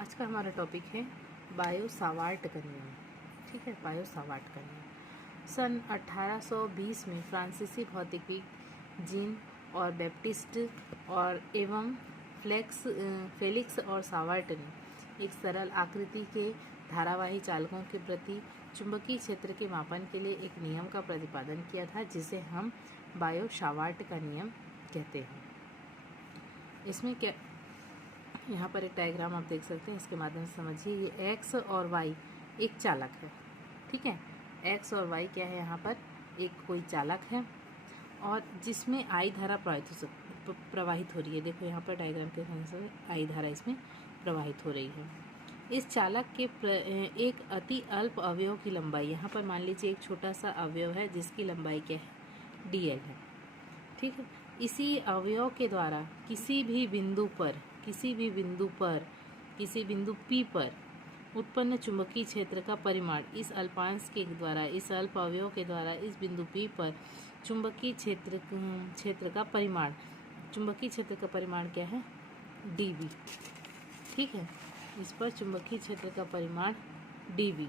आज का हमारा टॉपिक है बायो सावार्ट का नियम। ठीक है, बायो सावार्ट का नियम सन 1820 में फ्रांसीसी भौतिकविद जीन और बैप्टिस्ट और एवं फेलिक्स और सावार्ट ने एक सरल आकृति के धारावाही चालकों के प्रति चुंबकीय क्षेत्र के मापन के लिए एक नियम का प्रतिपादन किया था, जिसे हम बायो सावार्ट का नियम कहते हैं। इसमें क्या, यहाँ पर एक डायग्राम आप देख सकते हैं, इसके माध्यम से समझिए। ये एक्स और वाई एक चालक है। ठीक है, एक्स और वाई क्या है, यहाँ पर एक कोई चालक है और जिसमें आई धारा प्रवाहित हो रही है। देखो यहाँ पर डायग्राम के अनुसार आई धारा इसमें प्रवाहित हो रही है। इस चालक के एक अति अल्प अवयव की लंबाई, यहाँ पर मान लीजिए एक छोटा सा अवयव है जिसकी लंबाई क्या है, dl है। ठीक है, इसी अवयव के द्वारा किसी भी बिंदु P पर उत्पन्न चुंबकीय क्षेत्र का परिमाण इस अल्पांश के द्वारा, इस अल्प अवयव के द्वारा इस बिंदु P पर चुंबकीय क्षेत्र का परिमाण क्या है, dV। ठीक है, इस पर चुंबकीय क्षेत्र का परिमाण dV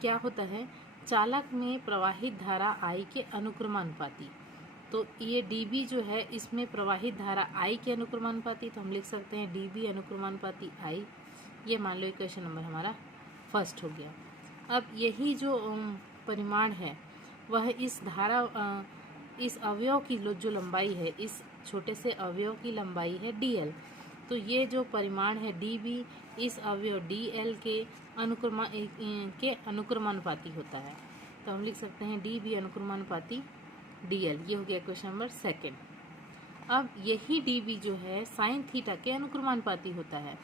क्या होता है, चालक में प्रवाहित धारा I के अनुक्रमानुपाती। तो ये dB जो है, इसमें प्रवाहित धारा I के अनुक्रमानुपाती, तो हम लिख सकते हैं dB अनुक्रमानुपाती I। ये मान लो इक्वेशन नंबर हमारा फर्स्ट हो गया। अब यही जो परिमाण है वह इस अवयव की जो लंबाई है, इस छोटे से अवयव की लंबाई है dl। तो ये जो परिमाण है dB इस अवयव dl के अनुक्रमानुपाती होता है। तो हम लिख सकते हैं dB अनुक्रमानुपाती dl। ये हो गया क्वेश्चन नंबर सेकेंड। अब यही dB जो है साइन थीटा के अनुक्रमानुपाती होता है,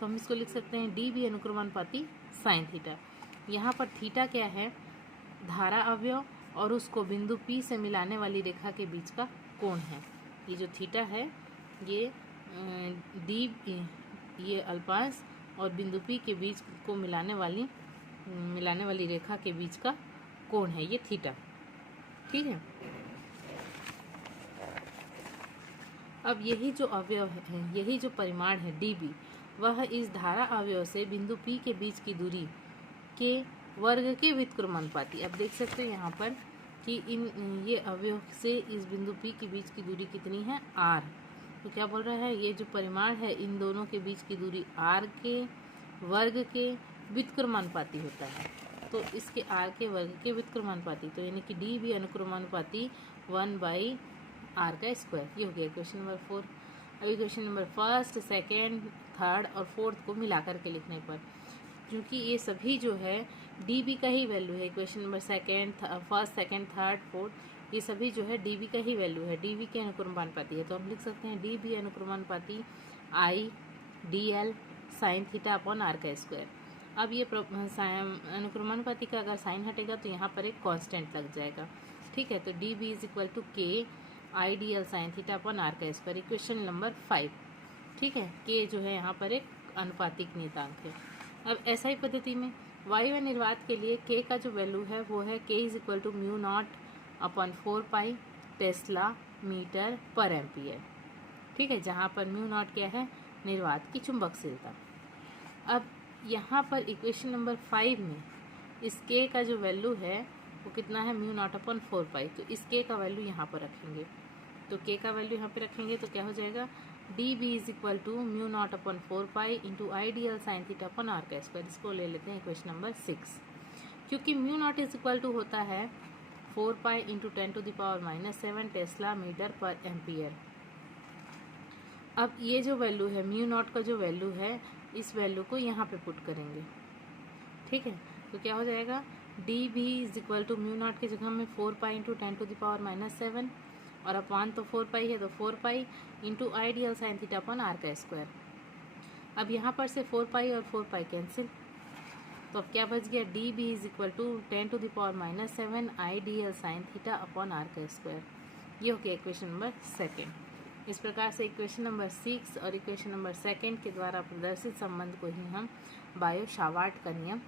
तो हम इसको लिख सकते हैं dB अनुक्रमानुपाती साइन थीटा। यहाँ पर थीटा क्या है, धारा अवयव और उसको बिंदु P से मिलाने वाली रेखा के बीच का कोण है। ये जो थीटा है ये ये अल्पांश और बिंदु P के बीच को मिलाने वाली रेखा के बीच का कोण है, ये थीटा। ठीक है, अब यही जो अवयव है, यही जो परिमाण है dB, वह इस धारा अवयव से बिंदु P के बीच की दूरी के वर्ग के व्युत्क्रमानुपाती। अब देख सकते हो यहाँ पर कि ये अवयव से इस बिंदु P के बीच की दूरी कितनी है, r। तो क्या बोल रहा है, ये जो परिमाण है इन दोनों के बीच की दूरी r के वर्ग के व्युत्क्रमानुपाती होता है। तो इसके r के वर्ग के व्युत्क्रमानुपाती, तो यानी कि dB अनुक्रमानुपाती 1/r का स्क्वायर। ये हो गया क्वेश्चन नंबर 4। अभी question number first, second, third और फोर्थ को मिला करके लिखने पर, क्योंकि ये सभी जो है dB का ही वैल्यू है। Question number first, second, third, fourth, ये सभी जो है dB का ही वैल्यू है, dB के अनुक्रमानुपाती है। तो हम लिख सकते हैं dB अनुक्रमानुपाती I dl sine theta upon r का स्क्वायर। अब ये अनुक्रमानुपाती का अगर साइन हटेगा तो यहाँ पर एक कांस्टेंट लग जाएगा। ठीक है, तो dB is equal to k I dl sine theta upon r का स्क्वायर। Equation number 5। ठीक है, k जो है यहाँ पर एक अनुपातिक नियतांक है। अब SI पद्धति में वायु निर्वात के लिए k का जो वैल्यू है वो है k is equal to mu not upon 4 pi tesla metre per ampere. ठीक है, जहाँ पर म्यू नॉट क्या है, निर्वात की चुंबकशीलता। अब यहाँ पर इक्वेशन नंबर 5 में इस k का जो वैल्यू है वो कितना है, म्यू नॉट अपॉन 4 पाई। तो इस k का वैल्यू यहाँ पर रखेंगे, तो k का वैल्यू यहाँ पे रखेंगे तो क्या हो जाएगा, dB is equal to mu not upon 4 pi into I dl sine theta upon r का स्क्वायर। इसको ले लेते हैं इक्वेशन नंबर 6, क्योंकि mu not is equal to होता है 4 pi into 10⁻⁻7 tesla metre per ampere. अब ये जो वैल्यू है, म्यू नॉट का जो वैल्यू है, इस वैल्यू को यहाँ पे पुट करेंगे। ठीक है, तो क्या हो जाएगा, dB is equal to mu not की जगह में 4 पाई इंटू 10⁻⁻7 और अपान तो 4 पाई है, तो 4 pi into I dl sine theta upon r का स्क्वायर। अब यहाँ पर से 4 पाई और 4 पाई कैंसिल, तो अब क्या बच गया, dB is equal to 10⁻⁻7 I dl sine theta upon r का स्क्वायर। ये हो गया इक्वेशन नंबर सेकेंड। इस प्रकार से इक्वेशन नंबर 6 और इक्वेशन नंबर सेकेंड के द्वारा प्रदर्शित संबंध को ही हम बायो सावार्ट का नियम